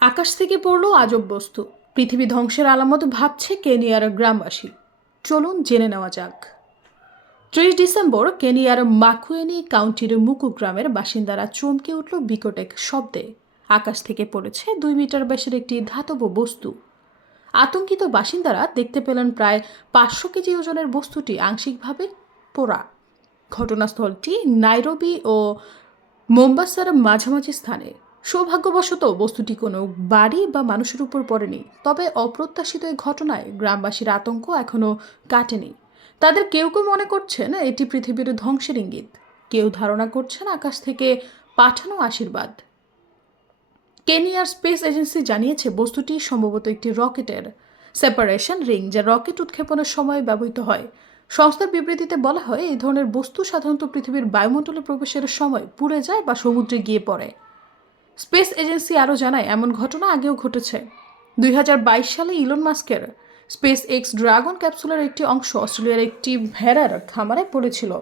আকাশ থেকে পড়ল আজব বস্তু। পৃথিবী ধ্বংসের আলামত ভাবছে কেনিয়ার গ্রামবাসী। চলুন জেনে নেওয়া যাক। 30 ডিসেম্বর কেনিয়ার মাকুয়েনি কাউন্টির মুকু গ্রামের বাসিন্দারা চমকে উঠল বিকট এক শব্দে। আকাশ থেকে পড়েছে 2 মিটার ব্যাসের একটি ধাতব বস্তু। আতঙ্কিত বাসিন্দারা দেখতে পেলেন প্রায় 500 কেজি ওজনের বস্তুটি আংশিকভাবে পোড়া। ঘটনাস্থলটি নাইরোবি ও মোম্বাসার মাঝামাঝি স্থানে। সৌভাগ্যবশত বস্তুটি কোনো বাড়ি বা মানুষের উপর পড়েনি, তবে অপ্রত্যাশিত এই ঘটনায় গ্রামবাসীর আতঙ্ক এখনও কাটেনি। তাদের কেউ কেউ মনে করছেন এটি পৃথিবীর ধ্বংসের ইঙ্গিত, কেউ ধারণা করছেন আকাশ থেকে পাঠানো আশীর্বাদ। কেনিয়ার স্পেস এজেন্সি জানিয়েছে বস্তুটি সম্ভবত একটি রকেটের সেপারেশন রিং, যা রকেট উৎক্ষেপণের সময় ব্যবহৃত হয়। সংস্থার বিবৃতিতে বলা হয়, এই ধরনের বস্তু সাধারণত পৃথিবীর বায়ুমণ্ডলে প্রবেশের সময় পুড়ে যায় বা সমুদ্রে গিয়ে পড়ে। স্পেস এজেন্সি আরও জানায়, এমন ঘটনা আগেও ঘটেছে। 2022 সালে ইলন মাস্কের স্পেস এক্স ড্রাগন ক্যাপসুলের একটি অংশ অস্ট্রেলিয়ার একটি ভেড়ার খামারে পড়েছিল।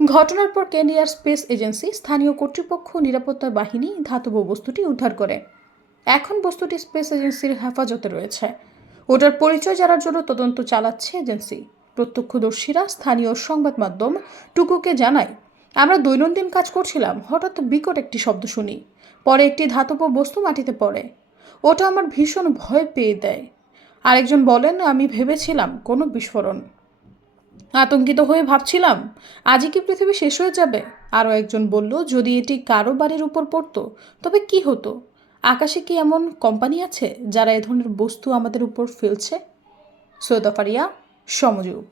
ঘটনার পর কেনিয়ার স্পেস এজেন্সি, স্থানীয় কর্তৃপক্ষ, নিরাপত্তা বাহিনী ধাতব বস্তুটি উদ্ধার করে। এখন বস্তুটি স্পেস এজেন্সির হেফাজতে রয়েছে। ওটার পরিচয় জানার জন্য তদন্ত চালাচ্ছে এজেন্সি। প্রত্যক্ষদর্শীরা স্থানীয় সংবাদ মাধ্যম টুকুকে জানায়, আমরা দৈনন্দিন কাজ করছিলাম, হঠাৎ বিকট একটি শব্দ শুনি। পরে একটি ধাতব বস্তু মাটিতে পড়ে। ওটা আমার ভীষণ ভয় পেয়ে দেয়। আরেকজন বলেন, আমি ভেবেছিলাম কোনো বিস্ফোরণ। আতঙ্কিত হয়ে ভাবছিলাম, আজই কি পৃথিবী শেষ হয়ে যাবে? আরও একজন বলল, যদি এটি কারো বাড়ির উপর পড়তো তবে কি হতো? আকাশে কি এমন কোম্পানি আছে যারা এ ধরনের বস্তু আমাদের উপর ফেলছে? সৈয়দা ফারিয়া, সমযোগ।